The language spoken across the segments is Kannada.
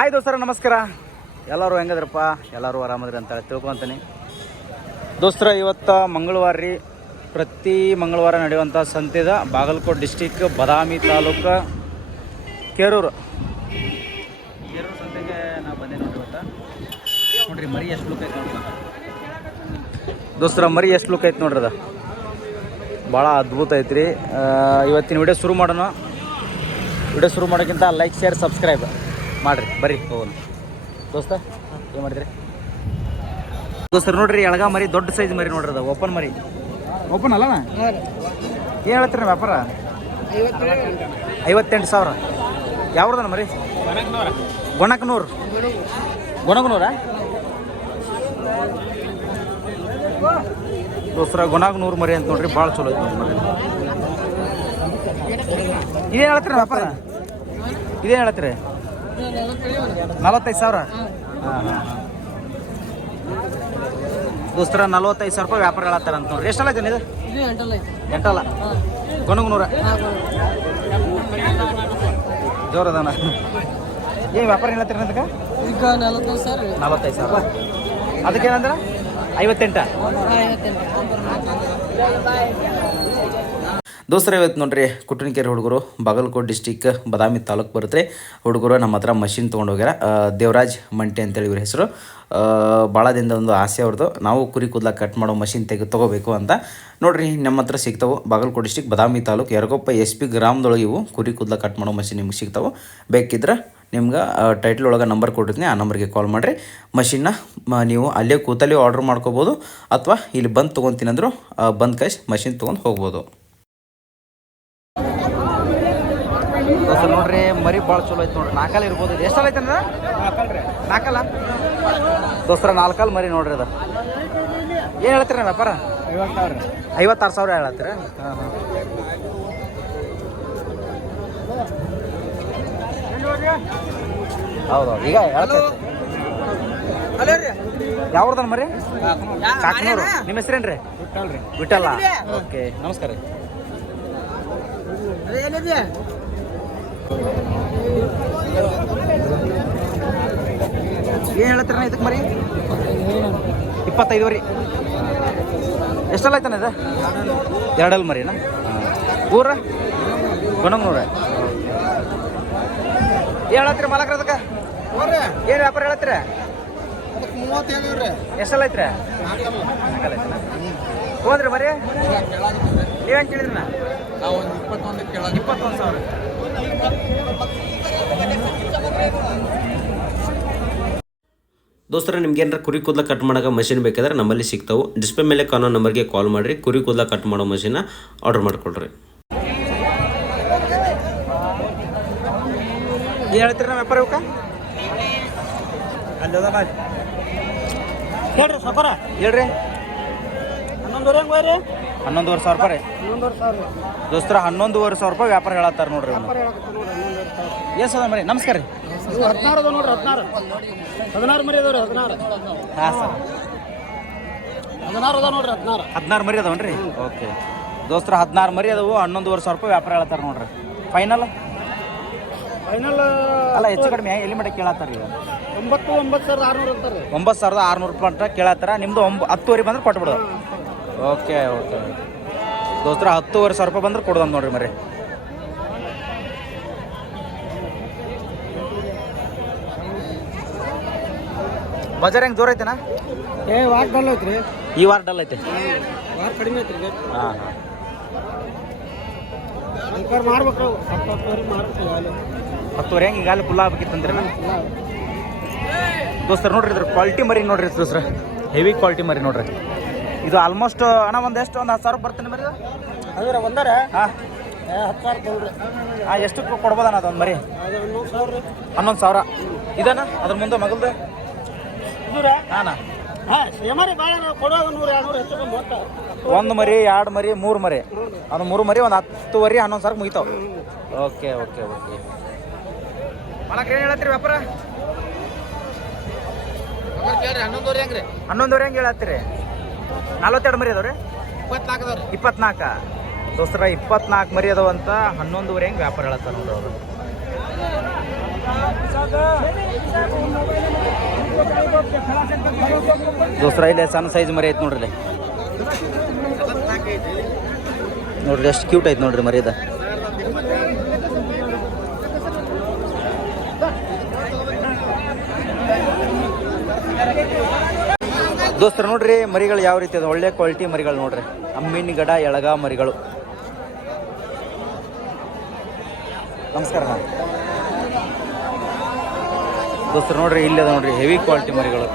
ಹಾಯ್ ದೋಸ್ತರ ನಮಸ್ಕಾರ. ಎಲ್ಲರೂ ಹೆಂಗದ್ರಪ್ಪ? ಎಲ್ಲರೂ ಆರಾಮದ್ರಿ ಅಂತೇಳಿ ತಿಳ್ಕೊತೀನಿ ದೋಸ್ತರ. ಇವತ್ತು ಮಂಗಳವಾರ ರೀ. ಪ್ರತಿ ಮಂಗಳವಾರ ನಡೆಯುವಂಥ ಸಂತೆದ ಬಾಗಲಕೋಟೆ ಡಿಸ್ಟಿಕ್ ಬದಾಮಿ ತಾಲೂಕು ಕೇರೂರು ಸಂತೆಗೆ ನಾವು ಬಂದೆ ನೋಡ್ರಿ. ಇವತ್ತು ನೋಡ್ರಿ ಮರಿ ಎಷ್ಟು ಲುಕ್ ಐತೆ ನೋಡ್ರಿ ದೋಸ್ತರ. ಮರಿ ಎಷ್ಟು ಲುಕ್ ಐತೆ ನೋಡ್ರಿ. ಅದು ಭಾಳ ಅದ್ಭುತ ಐತ್ರಿ. ಇವತ್ತಿನ ವಿಡಿಯೋ ಶುರು ಮಾಡೋಣ. ವಿಡಿಯೋ ಶುರು ಮಾಡೋಕ್ಕಿಂತ ಲೈಕ್ ಶೇರ್ ಸಬ್ಸ್ಕ್ರೈಬ್ ಮಾಡಿರಿ. ಬರ್ರಿ ಹೋಗೋಣ ದೋಸ್ತ. ಏನು ಮಾಡಿದ್ರಿ ದೋಸ್ತರು? ನೋಡ್ರಿ ಎಳಗ ಮರಿ, ದೊಡ್ಡ ಸೈಜ್ ಮರಿ ನೋಡ್ರಿ. ಅದು ಓಪನ್ ಮರಿ. ಓಪನ್ ಅಲ್ಲ ಏನು ಹೇಳ್ತೀರಿ ವ್ಯಾಪಾರ? 58,000. ಯಾವ್ದನ ಮರಿ? ಗೊಣಕನೂರು. ದೋಸ್ತರ ಗೊಣಕನೂರು ಮರಿ ಅಂತ ನೋಡ್ರಿ. ಭಾಳ ಚಲೋ ಐತೆ ನೋಡ್ರಿ ಮರಿ. ಇದೇನು ಹೇಳ್ತೀರಿ ವ್ಯಾಪಾರ? ಇದೇನು ಹೇಳ್ತೀರಿ? 45,000. ಹಾಂ ದೋಸ್ತರ 45,000 ರೂಪಾಯಿ ವ್ಯಾಪಾರ ಹೇಳತ್ತಾರ ಅಂತ ನೋಡ್ರಿ. ಎಷ್ಟಲ್ಲ ಐತೆ ಇದು? ಎಂಟಲ್ಲ. ಗೊಣಗನೂರ ಜೋರದಾನ. ಏನು ವ್ಯಾಪಾರ ಹೇಳ್ತೀರಿ ಅದಕ್ಕೆ? ಈಗ 45,000. ಅದಕ್ಕೇನಂದ್ರೆ 58. ದೋಸ್ತರ ಇವತ್ತು ನೋಡ್ರಿ ಕುಟುಣಿಕೆರೆ ಹುಡುಗರು ಬಾಗಲಕೋಟೆ ಡಿಸ್ಟಿಕ್ ಬದಾಮಿ ತಾಲೂಕು ಬರುತ್ತೆ. ಹುಡುಗರು ನಮ್ಮ ಹತ್ರ ಮಷಿನ್ ತೊಗೊಂಡೋಗ್ಯಾರ. ದೇವರಾಜ್ ಮಂಟೆ ಅಂತೇಳಿ ಇವ್ರ ಹೆಸರು. ಭಾಳ ದಿನದ ಒಂದು ಆಸೆ ಅವ್ರದ್ದು. ನಾವು ಕುರಿ ಕೂದಲ ಕಟ್ ಮಾಡೋ ಮಷಿನ್ ತೊಗೋಬೇಕು ಅಂತ ನೋಡ್ರಿ. ನಮ್ಮ ಹತ್ರ ಸಿಗ್ತಾವೆ. ಬಾಗಲಕೋಟೆ ಡಿಸ್ಟಿಕ್ ಬದಾಮಿ ತಾಲೂಕು ಯರಗೊಪ್ಪ SP ಗ್ರಾಮದೊಳಗೆ ಇವು ಕುರಿ ಕೂದಲ ಕಟ್ ಮಾಡೋ ಮಷಿನ್ ನಿಮ್ಗೆ ಸಿಗ್ತಾವೆ. ಬೇಕಿದ್ರೆ ನಿಮ್ಗೆ ಟೈಟ್ಲ್ ಒಳಗೆ ನಂಬರ್ ಕೊಟ್ಟಿರ್ತೀನಿ. ಆ ನಂಬರ್ಗೆ ಕಾಲ್ ಮಾಡಿರಿ. ಮಷಿನ್ನ ನೀವು ಅಲ್ಲೇ ಕೂತಲ್ಲಿ ಆರ್ಡ್ರ್ ಮಾಡ್ಕೋಬೋದು, ಅಥವಾ ಇಲ್ಲಿ ಬಂದು ತೊಗೊತೀನಿ ಅಂದರು ಬಂದು ಕೈಸ್ ಮಷಿನ್ ತೊಗೊಂಡು ಹೋಗ್ಬೋದು. ದೋಸ್ತ ನೋಡ್ರಿ ಮರಿ ಭಾಳ ಚಲೋ ಐತೆ ನೋಡ್ರಿ. 4 ಇರ್ಬೋದು. ಇದು ಎಷ್ಟಲ್ಲ ಐತೆ ಅಂದ್ರೆ? 4 ದೋಸ್ತರ 4 ಮರಿ ನೋಡ್ರಿ. ಅದು ಏನು ಹೇಳ್ತೀರ ವ್ಯಾಪಾರ? 56,000 ಹೇಳತ್ತೀರ? ಹಾಂ ಹೌದು. ಈಗ ಹೇಳ್ತೀರಿ ಯಾವ್ದನ ಮರಿ? ಕಾಕನೂರು. ನಿಮ್ಮ ಹೆಸರೇನ್ರಿ? ವಿಠಲ್ಲ. ಓಕೆ ನಮಸ್ಕಾರ. ಏನು ಹೇಳ್ತೀರ ಇದಕ್ಕೆ ಮರಿ? 25 ರೀ. ಎಷ್ಟಲ್ಲ ಐತಾನೆ ಇದು? 2 ಮರಿನಾ? ಊರ ಗೊಣಗನೂರ. ಏನು ಹೇಳತ್ತೀರಿ ಮಾಲಕ್ರ ಅದಕ್ಕೆ? ಏನು ವ್ಯಾಪಾರ ಹೇಳತ್ತೀರ? 37. ಎಷ್ಟಲ್ಲ ಐತ್ರಿ? 4 ಐತನ? ಹೋದ್ರಿ ಮರಿ ನೀವೇನು ಕೇಳಿದ್ರಿ? ನಾವು 21,000. ದೋಸ್ತರ ನಿಮ್ಗೆ ಏನಾರ ಕುರಿ ಕೂದಲ ಕಟ್ ಮಾಡೋಕೆ ಮಷಿನ್ ಬೇಕಾದ್ರೆ ನಮ್ಮಲ್ಲಿ ಸಿಗ್ತಾವೆ. ಡಿಸ್ಪ್ಲೇ ಮೇಲೆ ಕಾಣೋ ನಂಬರ್ಗೆ ಕಾಲ್ ಮಾಡಿರಿ. ಕುರಿ ಕೂದಲ ಕಟ್ ಮಾಡೋ ಮಷಿನ್ನ ಆರ್ಡರ್ ಮಾಡ್ಕೊಳ್ರಿ. ಏನು ಹೇಳ್ತೀರಿ ನಮ್ಮ ವ್ಯಾಪಾರ ಇವಕ್ಕೆ? ಅಲ್ಲಿ ಹೇಳ್ರಿ ಸಪರ ಹೇಳ್ರಿ. 11,500 ರೂಪಾಯಿ ರೀ ದೋಸ್ತರ. 11,500 ರೂಪಾಯಿ ವ್ಯಾಪಾರ ಹೇಳತ್ತಾರ ನೋಡ್ರಿ. ಎಷ್ಟು ಅದ ಮರಿ? ನಮಸ್ಕಾರ ರೀ. 16 ನೋಡ್ರಿ. 16 ಮರಿ ಅದಾವ್ರಿ. 16. ಹಾಂ ಸರ್. 16 ಅದಾವ ನೋಡ್ರಿ. 16 ಮರಿ ಅದಾವನ್ರಿ? ಓಕೆ ದೋಸ್ತರ 16 ಮರಿ ಅದಾವು. 11,500 ರೂಪಾಯಿ ವ್ಯಾಪಾರ ಹೇಳತ್ತಾರ ನೋಡ್ರಿ. ಫೈನಲ್ ಅಲ್ಲ ಹೆಚ್ಚು ಕಡಿಮೆ ಎಲ್ಲಿ ಮಟ್ಟ ಕೇಳತ್ತಾರ? 9,600 ಅಂತಾರೆ. 9,600 ರೂಪಾಯಿ ಅಂತ ಕೇಳತ್ತಾರ. ನಿಮ್ದು 10,000 ಬಂದ್ರೆ ಕೊಟ್ಬಿಡು. ಓಕೆ ದೋಸ್ತರ 10,500 ರೂಪಾಯಿ ಬಂದ್ರೆ ಕೊಡೋದು ನೋಡ್ರಿ ಮರಿ. ಬಜಾರ್ ಹೆಂಗೆ ಜೋರ್ ಐತೆನಾ? ವಾರ ಡಲ್ ಐತ್ರಿ. ಈ ವಾರ ಡಲ್ ಐತೆ. ವಾರ ಕಡಿಮೆ ಐತ್ರಿ. ಹಾಂ ಮಾಡ್ಬೇಕು. 10,000 ಹೆಂಗೆ ಈಗಾಗಲೇ ಫುಲ್ ಆಗ್ಬೇಕಿತ್ತಂದ್ರೆ ದೋಸ್ತರ. ನೋಡ್ರಿ ಇದ್ರ ಕ್ವಾಲಿಟಿ ಮರಿ ನೋಡ್ರಿ ದೋಸ್ರ. ಹೆವಿ ಕ್ವಾಲಿಟಿ ಮರಿ ನೋಡ್ರಿ. ಇದು ಆಲ್ಮೋಸ್ಟ್ ಅಣ್ಣ ಒಂದು ಎಷ್ಟು ಒಂದು 10,000 ಬರ್ತೀನಿ ಮರಿ ಅಂದ್ರೆ ಒಂದರೆ. ಹಾಂ 10,000 ತೊಗೊಳ್ರಿ. ಹಾಂ ಎಷ್ಟು ಕೊಡ್ಬೋದಣ್ಣ ಅದೊಂದು ಮರಿ? 11,000. ಇದನ್ನ ಅದ್ರ ಮುಂದೆ ಮಗಲ್ದು ಹಾಂ ಒಂದು ಮರಿ 2 ಮರಿ 3 ಮರಿ. ಅದು 3 ಮರಿ ಒಂದು 10,000 11,000 ಮುಗಿತಾವ. ಓಕೆ ಮಾಲಕ್ರ ಏನು ಹೇಳತ್ತೀರಿ ವ್ಯಾಪಾರ? 11,000 ಹೆಂಗ್ರಿ? 11,000 ಹೆಂಗೆ ಹೇಳತ್ತೀರಿ? 42 ಮರಿ ಅದಾವ್ರಿ? 24 ದೋಸ್ತರ 24 ಮರಿ ಅದಾವಂತ. 11,000 ಹೆಂಗೆ ವ್ಯಾಪಾರ ಹೇಳತ್ತಾರ ನೋಡ್ರಿ ಅವರು. ದೋಸ್ರ ಇಲ್ಲಿ ಸಣ್ಣ ಸೈಜ್ ಮರಿ ಐತೆ ನೋಡ್ರಿ ನೋಡ್ರಿ ಎಷ್ಟು ಕ್ಯೂಟ್ ಐತೆ ನೋಡ್ರಿ ಮರಿ ಅದ. ದೋಸ್ತರ ನೋಡ್ರಿ ಮರಿಗಳು ಯಾವ ರೀತಿ ಅದ, ಒಳ್ಳೆ ಕ್ವಾಲಿಟಿ ಮರಿಗಳು ನೋಡ್ರಿ. ಅಮ್ಮಿನ ಗಡ ಎಳಗ ಮರಿಗಳು. ನಮಸ್ಕಾರ ದೋಸ್ತರ ನೋಡ್ರಿ, ಇಲ್ಲಿ ಅದ ನೋಡ್ರಿ ಹೆವಿ ಕ್ವಾಲಿಟಿ ಮರಿಗಳು.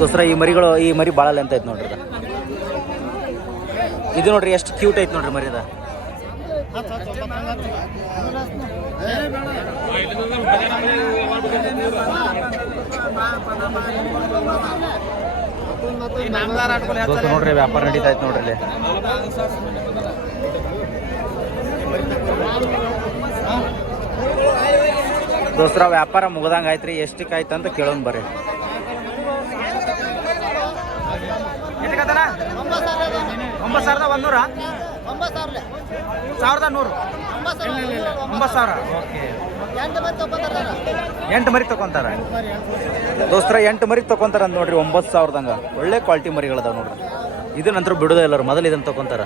ದೋಸ್ರ ಈ ಮರಿ ಭಾಳ ಲೆಂತ್ ಐತೆ ನೋಡ್ರಿ. ಇದು ನೋಡ್ರಿ ಎಷ್ಟು ಕ್ಯೂಟ್ ಐತೆ ನೋಡ್ರಿ ಮರಿ ಅದ. ನೋಡ್ರಿ ವ್ಯಾಪಾರ ನಡೀತಾ ಐತೆ ನೋಡ್ರಿ ಇಲ್ಲಿ. ದೋಸ್ರ ವ್ಯಾಪಾರ ಮುಗ್ದಂಗ ಆಯ್ತ್ರಿ, ಎಷ್ಟಕ್ಕೆ ಆಯ್ತು ಅಂತ ಕೇಳೋನ್ ಬರ್ರಿ. 9,100 9,100 ಓಕೆ. 8 ಮರಿ ತಗೊಂತಾರ ದೋಸ್ತರ, 8 ಮರಿ ತಗೊಂತಾರ ಅಂತ ನೋಡ್ರಿ. 9,000ದಂಗ ಒಳ್ಳೆ ಕ್ವಾಲಿಟಿ ಮರಿಗಳದಾವ ನೋಡ್ರಿ. ಇದು ನಂತರ ಬಿಡೋದೇ ಇಲ್ಲರು, ಮೊದಲು ಇದನ್ನ ತಗೊಂತಾರ.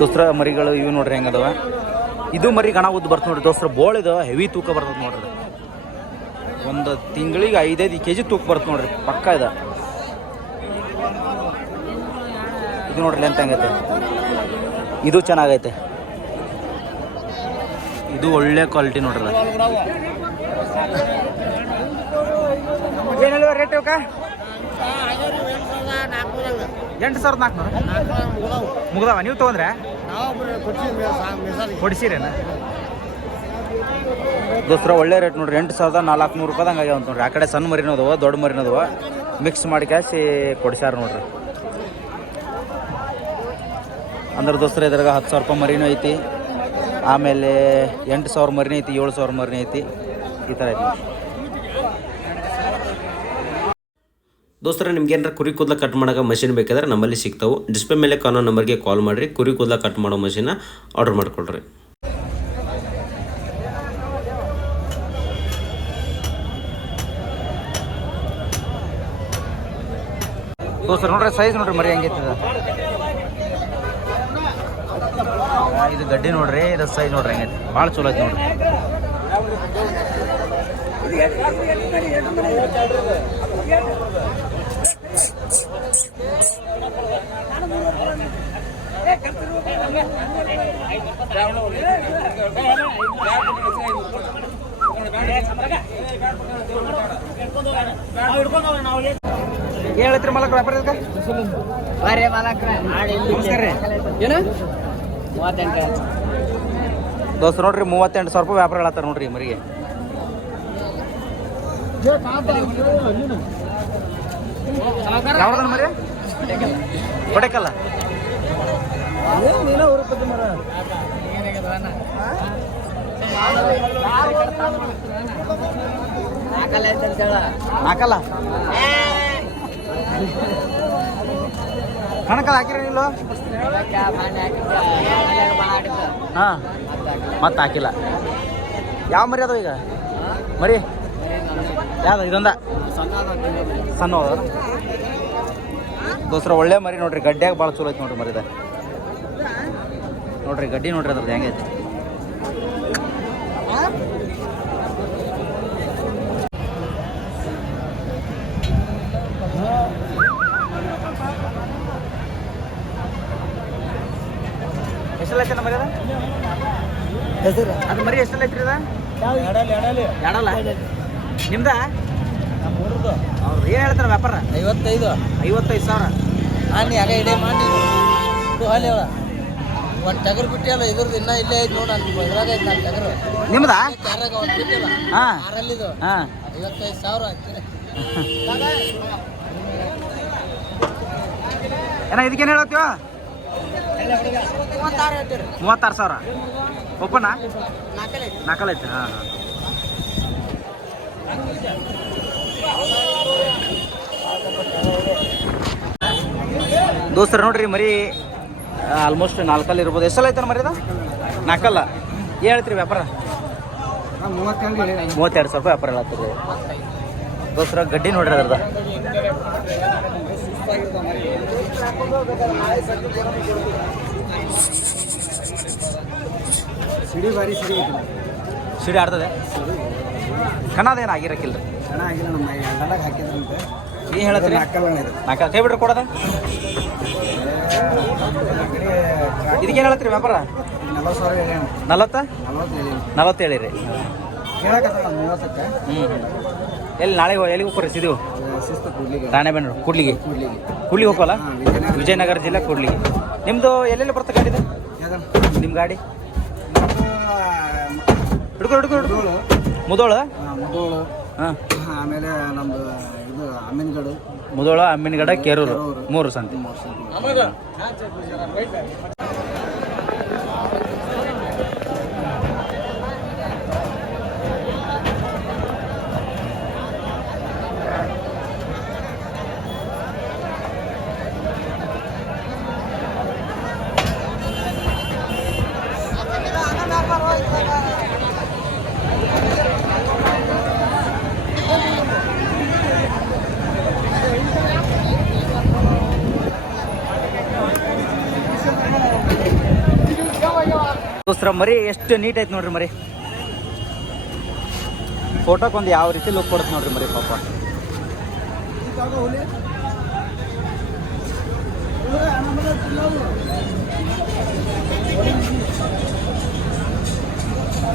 ದೋಸ್ರ ಮರಿಗಳು ಇವು ನೋಡ್ರಿ ಹೆಂಗದವ. ಇದು ಮರಿ ಗಣ ಉದ್ದು ಬರ್ತ ನೋಡ್ರಿ ದೋಸ್ರ. ಬೋಳ್ ಇದು ಹೆವಿ ತೂಕ ಬರ್ತದೆ ನೋಡ್ರಿ. ಒಂದು ತಿಂಗಳಿಗೆ 5-5 kg ತೂಕ ಬರ್ತದೆ ನೋಡ್ರಿ, ಪಕ್ಕ ಇದೆ. ಇದು ನೋಡ್ರಿ ಲೆಂತ್ ಹೆಂಗೈತೆ. ಇದು ಚೆನ್ನಾಗೈತೆ, ಇದು ಒಳ್ಳೆ ಕ್ವಾಲಿಟಿ ನೋಡ್ರಲ್ಲ. ಏನಿಲ್ಲ ರೇಟ್ ಇವಕ್ಕ 8,400 ಮುಗ್ದಾವ. ನೀವು ತೊಗೊಂಡ್ರೆ ಕೊಡಿಸಿರೇನ ದೋಸ್ರ? ಒಳ್ಳೆ ರೇಟ್ ನೋಡ್ರಿ. 8,400 ರೂಪಾಯಿದಂಗೆ ಆಗ್ಯಾವ ನೋಡ್ರಿ. ಆ ಕಡೆ ಸಣ್ಣ ಮರಿನೋದವ, ದೊಡ್ಡ ಮರಿನೋದವ, ಮಿಕ್ಸ್ ಮಾಡಿ ಕ್ಯಾಸಿ ಕೊಡಿಸ್ಯಾರ ನೋಡ್ರಿ. ಅಂದ್ರೆ ದೋಸ್ರ ಇದ್ರಾಗ 10,000 ರೂಪಾಯಿ ಮರಿನೂ ಐತಿ, ಆಮೇಲೆ 8,000 ಮರಿನೂ ಐತಿ, 7,000 ಮರಿನೂ ಐತಿ. ಈ ಥರ ಐತಿ ದೋಸ್ತರ. ನಿಮ್ಗೆ ಏನಾರ ಕುರಿ ಕೂದಲ ಕಟ್ ಮಾಡೋಕೆ ಮಷಿನ್ ಬೇಕಾದ್ರೆ ನಮ್ಮಲ್ಲಿ ಸಿಗ್ತಾವೆ. ಡಿಸ್ಪ್ಲೇ ಮೇಲೆ ಕಾಣೋ ನಂಬರ್ಗೆ ಕಾಲ್ ಮಾಡಿರಿ, ಕುರಿ ಕೂದಲ ಕಟ್ ಮಾಡೋ ಮಷಿನ್ನ ಆರ್ಡರ್ ಮಾಡಿಕೊಡ್ರಿ. ದೋಸ್ತರ ನೋಡ್ರಿ ಸೈಜ್ ನೋಡ್ರಿ ಮರಿ ಹೆಂಗೈತದ. ಇದು ಗಡ್ಡಿ ನೋಡ್ರಿ, ಇದು ಸೈಜ್ ನೋಡ್ರಿ ಹೆಂಗೈತಿ, ಭಾಳ ಚಲೋ ಐತಿ ನೋಡ್ರಿ. ಹೇಳತ್ರಿ ಮಲಕ್ ವ್ಯಾಪಾರ ದೋಸ್ತ ನೋಡ್ರಿ 38,000 ರೂಪಾಯಿ ವ್ಯಾಪಾರ ಹೇಳತ್ತಾರ ನೋಡ್ರಿ ಮರಿಗೆ. ಯಾವ್ದನ ಮರಿ ಕೊಡಕಲ್ಲ ಹಾಕಲ್ಲ ಕಣಕಲ್ಲ ಹಾಕಿರ ಇಲ್ಲ. ಹಾಂ ಮತ್ತೆ ಹಾಕಿಲ್ಲ. ಯಾವ ಮರಿ ಅದಾವ ಈಗ ಮರಿ? ಯಾವ್ದು ಇದೊಂದ ಸಣ್ಣ ದೋಸ್ರ ಒಳ್ಳೆ ಮರಿ ನೋಡ್ರಿ. ಗಡ್ಡ್ಯಾಗ ಭಾಳ ಚಲೋ ಐತಿ ನೋಡ್ರಿ ಮರಿದ. ನೋಡ್ರಿ ಗಡ್ಡಿ ನೋಡ್ರಿ ಅದ್ರದ್ದು ಹೆಂಗೈತಿ. ಎಷ್ಟೆಲ್ಲ ಐತೆ ಮರಿ ಅದ? ಅದು ಮರಿ ಎಷ್ಟೆಲ್ಲ ಐತ್ರಿ ಅದ? ಎರಡಲ್ಲ ನಿಮ್ದ? ಅವ್ರದ್ದು ಏನು ಹೇಳ್ತಾರೆ ವ್ಯಾಪಾರ? 55,000. ಹಾಂ ಆಗ ಇಡೇ ಮಾಡಿ ಅಲ್ಲಿ ಒಂದು ಟಗರು ಬಿಟ್ಟಿಲ್ಲ. ಇದ್ರದ್ದು ಇನ್ನೂ ಇಲ್ಲೇ ಐತೆ ನೋಡ, ಇದ್ರಾಗ ಐತೆ ನಾನು ಟಗರು. ನಿಮ್ದ? ಕ್ಯಾರಾಗ ಒಂದು ಬಿಟ್ಟಿಲ್ಲ. ಹಾಂ ಆರಲ್ಲಿದು. ಹಾಂ 55,000 ಆಗ್ತದೆ. ಏನ ಇದಕ್ಕೇನು ಹೇಳತ್ತೀವ? 36,000 ಓಪನಾ? ನಾಲ್ಕಲ್ಲೈತೆ. ಹಾಂ ಹಾಂ. ದೋಸ್ತರು ನೋಡ್ರಿ ಮರಿ ಆಲ್ಮೋಸ್ಟ್ 4 ಇರ್ಬೋದು. ಎಷ್ಟಲ್ಲ ಐತನ ಮರಿ ಅದ? 4. ಏನು ಹೇಳ್ತೀರಿ ವ್ಯಾಪಾರ? 32,000 ರೂಪಾಯಿ ವ್ಯಾಪಾರ ಹೇಳತ್ತೀರಿ ದೋಸ್ತರ. ಗಡ್ಡಿ ನೋಡ್ರಿ ಅದ್ರದ. ಸಿಡಿ ಆಡ್ತದೆ. ಕನ್ನದ ಆಗಿರಕ್ಕಿಲ್ಲ. ಏನು ಹೇಳತ್ತೀರಿ? 4 ಕೈ ಬಿಡ್ರಿ ಕೊಡೋದ. ಇದಕ್ಕೇನು ಹೇಳತ್ತೀರಿ ವ್ಯಾಪಾರ? 40 ಹೇಳಿರಿ. ಎಲ್ಲಿ ನಾಳೆ ಎಲ್ಲಿಗೆ ಹೋಗ್ರಿ? ಸಿದಿವು ರಾಣೆಬೆನ್ನೂರು ಕೂಡ್ಲಿಗೆ ಹೋಗಲ್ಲ? ವಿಜಯನಗರ ಜಿಲ್ಲೆ ಕೂಡ್ಲಿಗೆ. ನಿಮ್ಮದು ಎಲ್ಲೆಲ್ಲಿ ಬರುತ್ತೆ ಗಾಡಿ? ನಿಮ್ಮ ಗಾಡಿ ಹುಡುಗರು ಮುದೋಳು. ಹಾಂ, ಆಮೇಲೆ ನಮ್ದು ಇದು ಅಮ್ಮಿನಗಡು, ಮುದೋಳ, ಅಮ್ಮಿನಗಡ, ಕೇರೂರು 3 ಸಂತೆ. ದೋಸ್ತರ ಮರಿ ಎಷ್ಟು ನೀಟ್ ಐತೆ ನೋಡ್ರಿ ಮರಿ. ಫೋಟೋಕ್ಕೊಂದು ಯಾವ ರೀತಿ ಲುಕ್ ಕೊಡುತ್ತೆ ನೋಡ್ರಿ ಮರಿ ಪಾಪ.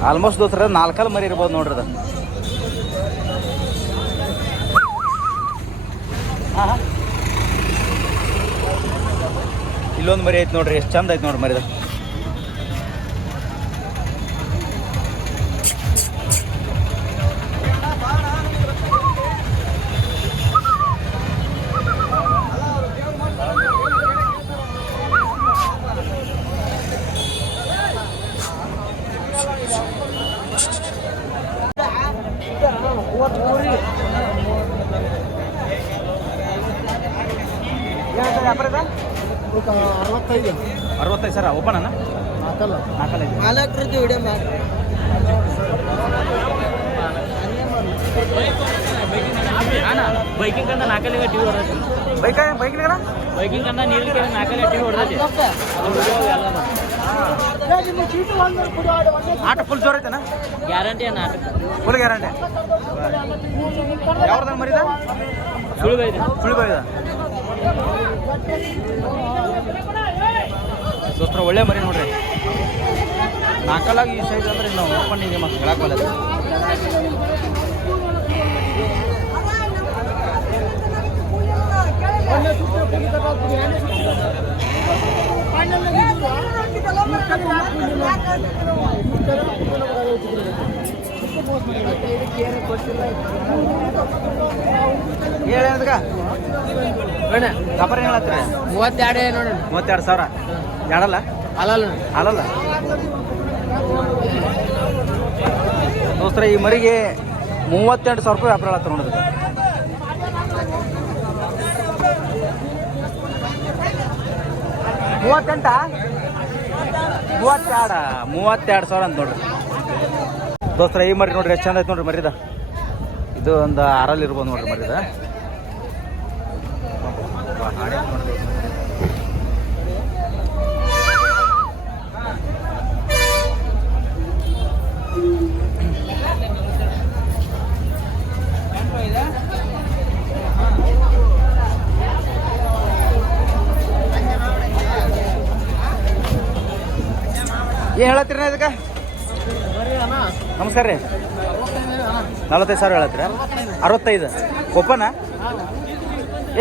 ಆಲ್ಮೋಸ್ಟ್ ದೋಸ್ತರ 4 ಮರಿ ಇರ್ಬೋದು ನೋಡ್ರಿ ಅದು. ಹಾಂ, ಇಲ್ಲೊಂದು ಮರಿ ಐತೆ ನೋಡ್ರಿ, ಎಷ್ಟು ಚಂದ ಐತೆ ನೋಡ್ರಿ ಮರಿದ. ವ್ಯಾಪಾರ 65 ಸರ್. ಓಪನ್ ಅನ್ನ 4 ಮಾಲಕ್ರದ್ದು ವಿಡಿಯೋ ಮಾಡ್ರಿ. ಬೈಕಿಂಗ್ ಕಂದ 4 ಟಿವಿ ಹೊಡೆದ. ಬೈಕಿಂಗ್ ಕಂದ ನೀರ್ಲಿಕ್ಕೆ 4 ಟಿವಿ ಹೊಡೆದೈತಿ. ಆಟ ಫುಲ್ ಜೋರ್ ಐತೆನಾ? ಗ್ಯಾರಂಟಿ ಅನ್ನ ಆಟ ಫುಲ್ ಗ್ಯಾರಂಟಿ. ಯಾವ್ದು ಮರಿದ? ಸುಳಿಬೈದ ದೋಸ್ತರ ಒಳ್ಳೆ ಮರಿ ನೋಡ್ರಿ. 4 ಈ ಸೈಜ್ ಅಂದ್ರೆ ನಾವು ಓಪನ್ನಿಗೆ ಮತ್ತೆ ಹೇಳಕ್ಕಲ್ಲ. ಹೇಳದಕ್ಕ ವ್ಯಾಪಾರ ಏನು ಹೇಳತ್ತೀರಿ? 32 ನೋಡಿ. 32,000 ಎರಡಲ್ಲ? ಅಲ್ಲಲ್ಲ ದೋಸ್ತರ ಈ ಮರಿಗೆ 32,000 ರೂಪಾಯಿ ವ್ಯಾಪಾರ ಹೇಳತ್ತ ನೋಡಿದ್ರೆ. $38,000 32,000 ಅಂತ ನೋಡ್ರಿ ದೋಸ್ತರ. ಈ ಮರಿ ನೋಡ್ರಿ ಎಷ್ಟು ಚಂದ ಐತೆ ನೋಡ್ರಿ ಮರಿದ. ಇದು ಒಂದು 6 ಇರ್ಬೋದು ನೋಡ್ರಿ ಮರಿದ. ಏನು ಹೇಳತ್ತೀರಿ ಇದಕ್ಕೆ? ನಮಸ್ಕಾರ ರೀ. 45,000 ಹೇಳತ್ತೀರ? 65 ಓಪನ?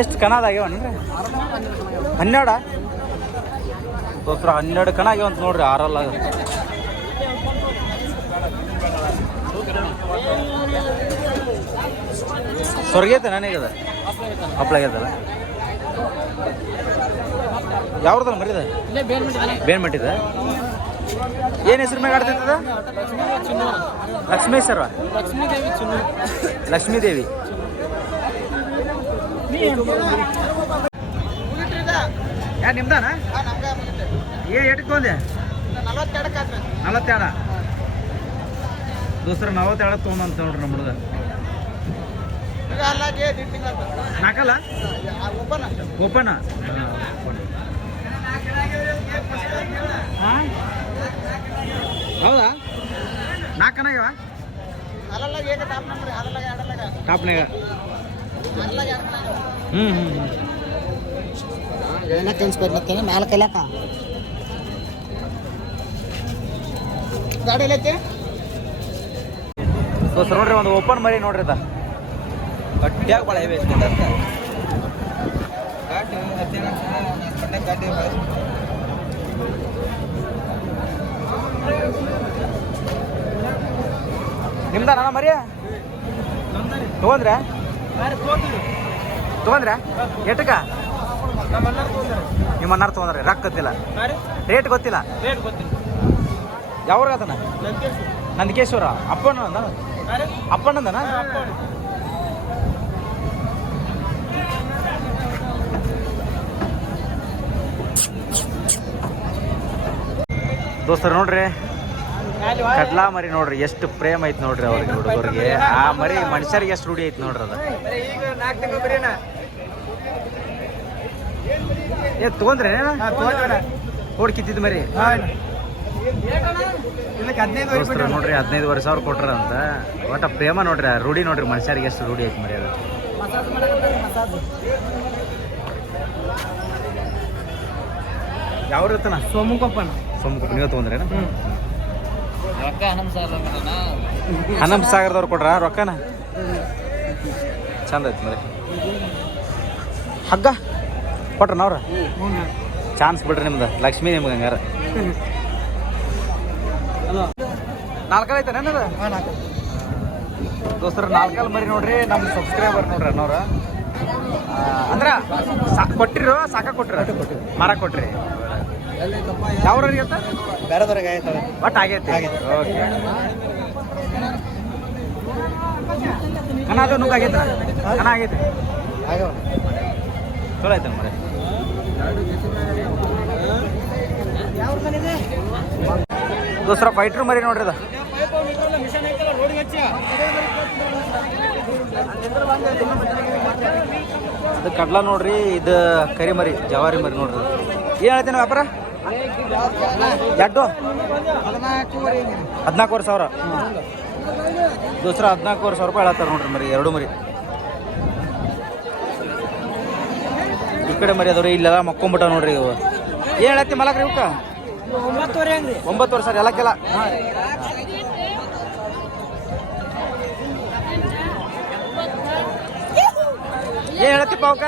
ಎಷ್ಟು ಕಣದ ಆಗ್ಯಾವನ್ರಿ? 12 ದೋಸ್ತರ 12 ಕಣ ಆಗ್ಯಾವ ಅಂತ ನೋಡ್ರಿ. 6 ಸ್ವರ್ಗೈತೆ ನನಗದ ಹಪ್ಳಾಗ್ಯದಲ್ಲ. ಯಾವ್ದಲ್ಲ ಮರಿದ ಇಲ್ಲೇ ಬೇರೆ ಬಿಟ್ಟಿದ್ದಾನೆ ಬೇನ್ ಮಟ್ಟಿದ ಏನು ಹೆಸ್ರು ಮ್ಯಾಗ ಆಡ್ತೈತದ ಲಕ್ಷ್ಮೇಶ್ವರ ಲಕ್ಷ್ಮೀದೇವಿ ಚಿನ್ನು ಲಕ್ಷ್ಮೀದೇವಿ ಯಾ ನಿಮ್ದಾನ ಏಟಕ್ಕೆ ತೊಗೊಂಡೆ 42 ದೋಸ್ತರ 42 ತೊಗೊಂಡಂತ ನೋಡ್ರಿ ನಮ್ಮ ಹುಡುಗ ನಾಲ್ಕಲ್ಲ ಓಪನ್ ಹೌದಾ ನಾಲ್ಕನಾಗ್ಯವ ಟಾಪ್ನಾಗ ತೆನ್ಸ್ಕೊಡ್ಲತ್ತೇನೆ ನಾಲ್ಕು ಲೆಕ್ಕ ಗಾಡಿ ಎಲ್ಲೈತೆ ದೋಸ್ತರ ನೋಡ್ರಿ ಒಂದು ಓಪನ್ ಮರಿ ನೋಡ್ರಿ ಅದ ಗಟ್ಟಿಯಾಗಿ ಭಾಳ ಇವೆ ನಿಮ್ದ ನನ್ನ ಮರಿಯ ತೊಗೊಂಡ್ರ ಎಷ್ಟಕ್ಕ ನಿಮ್ಮ ಅನ್ನಾರು ತೊಗೊಂಡ್ರಿ ರೊಕ್ಕ ಗೊತ್ತಿಲ್ಲ ರೇಟ್ ಗೊತ್ತಿಲ್ಲ ಯಾವ್ರ ಅದನ ನಂದಿಕೇಶ್ವರ ಅಪ್ಪಣ್ಣಂದನ ದೋಸ್ತರು ನೋಡ್ರಿ ಕಡ್ಲಾ ಮರಿ ನೋಡ್ರಿ ಎಷ್ಟು ಪ್ರೇಮ ಐತಿ ನೋಡ್ರಿ ಅವ್ರಿಗೆ ಹುಡುಗರಿಗೆ ಆ ಮರಿ ಮನುಷ್ಯರಿಗೆ ಎಷ್ಟು ರೂಢಿ ಐತಿ ನೋಡ್ರಿ ಅದ ತಗೊಂಡ್ರೆ ಕೋಡ್ ಕಿತ್ತಿದ್ ಮರಿ ದೋಸ್ತರು ನೋಡ್ರಿ 15,000 ಕೊಟ್ರ ಅಂತ ಒಟ್ಟ ಪ್ರೇಮ ನೋಡ್ರಿ ಆ ರೂಢಿ ನೋಡ್ರಿ ಮನುಷ್ಯರಿಗೆ ಎಷ್ಟು ರೂಢಿ ಐತಿ ಮರಿ ಅದು ಯಾವ ಇರ್ತಾನ ಸೋಮುಕೊಪ್ಪನ ನೀವು ತೊಗೊಂಡ್ರೇನ ರೊಕ್ಕ ಹನ್ನೊಂದು ಸಾಗರದವ್ರು ಕೊಟ್ರ ರೊಕ್ಕನ ಚಂದ ಐತಿ ಮರಿ ಹಗ್ಗ ಕೊಟ್ರ ನಾವ್ರ ಚಾನ್ಸ್ ಬಿಡ್ರಿ ನಿಮ್ದು ಲಕ್ಷ್ಮೀ ನಿಮ್ಗೆ ಹಂಗಾರ ನಾಲ್ಕಲ್ ಐತೆ ಏನದ ದೋಸ್ತರ ನಾಲ್ಕಲ್ ಮರಿ ನೋಡ್ರಿ ನಮ್ಮ ಸಬ್ಸ್ಕ್ರೈಬರ್ ನೋಡ್ರಿ ಅನ್ನೋರ ಅಂದ್ರ ಕೊಟ್ಟಿರೋ ಸಾಕ ಕೊಟ್ಟಿರ ಮರ ಕೊಟ್ರಿ ಯಾವ್ರಿಗೆ ಅಂತ ಬೇರೆದವ್ರಿಗೆ ಒಟ್ಟು ಆಗೈತಿ ಓಕೆ ಕಣ ಅದು ನುಗ್ಗ ಆಗೈತೆ ಕಣ ಆಗೈತಿ ಚಲೋ ಐತೆ ಮರಿ ದೋಸ್ತರ ಫೈಟ್ರು ಮರಿ ನೋಡ್ರಿ ಅದ ಅದು ಕಡ್ಲ ನೋಡ್ರಿ ಇದು ಕರಿ ಮರಿ ಜವಾರಿ ಮರಿ ನೋಡ್ರಿ ಏನು ಹೇಳ್ತೇನೆ ವ್ಯಾಪಾರ ಎಡ್ಡು 14,000 ದೋಸ್ತರ 14,000 ರೂಪಾಯಿ ಹೇಳತ್ತಾರೆ ನೋಡ್ರಿ ಮರಿ ಎರಡು ಮರಿ ಈ ಕಡೆ ಮರಿ ಅದಾವ್ರಿ ಇಲ್ಲೆಲ್ಲ ಮಕ್ಕೊಂಬಿಟ್ಟ ನೋಡ್ರಿ ಇವು ಏನು ಹೇಳತ್ತಿ ಮಲಕ್ರಿ ಇವಕ್ಕ 9,000 ಸರ್ ಎಲ್ಲಕ್ಕೆಲ್ಲ ಏನು ಹೇಳತ್ತಿಪ್ಪ ಅವಕ್ಕ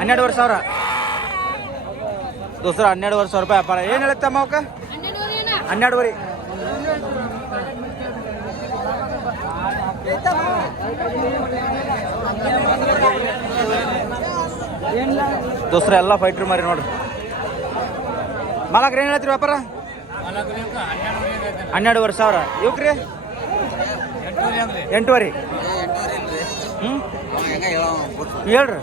12,000 ದೋಸ್ತರ 12,000 ರೂಪಾಯಿ ವ್ಯಾಪಾರ ಏನು ಹೇಳತ್ತಮ್ಮ ಅವಕ್ಕ 12,500 ದೋಸ್ತರ ಎಲ್ಲ ಫೈಟ್ರ್ ಮಾರಿ ನೋಡ್ರಿ ಮಾಲಕ್ರಿ ಏನು ಹೇಳ್ತೀರಿ ವ್ಯಾಪಾರ 12,500 ಇವಕ್ರಿ 8,500 ಹೇಳ್ರಿ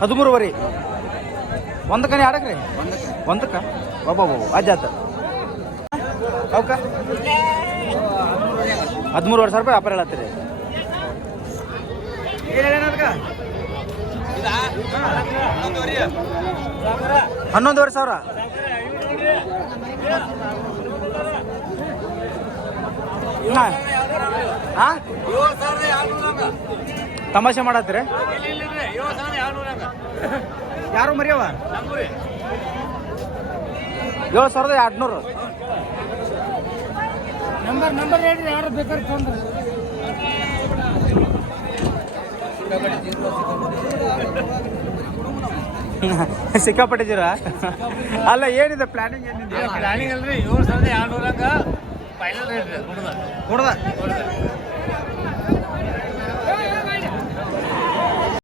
13,500 ಒಂದಕ್ಕನೇ ಆಡಕ್ರಿ ಒಂದಕ್ಕೆ ಬಾಬಾ ಅಜ್ಜಾತ ಅವಕ್ಕ 13,500 ರೂಪಾಯಿ ವ್ಯಾಪಾರ ಹೇಳತ್ತೀರಿ ಏನು ಹೇಳ 11,500 ಹಾಂ ತಮಾಷೆ ಮಾಡತ್ತೀರಿ ಯಾರು ಮರಿಯವ 7,200 ನಂಬರ್ ಹೇಳ್ರಿ ಯಾರು ಬೇಕಾದ್ರೆ ತೊಗೊಂಡ್ರಿ ಸಿಕ್ಕಾಪಟ್ಟಿದ್ದೀರ ಅಲ್ಲ ಏನಿದೆ ಪ್ಲಾನಿಂಗ್ ಏನಿದೆ ಪ್ಲಾನಿಂಗ್ ಅಲ್ರಿ 7,200 ಫೈನಲ್ ರೇಟ್ ಕೊಡ್ದ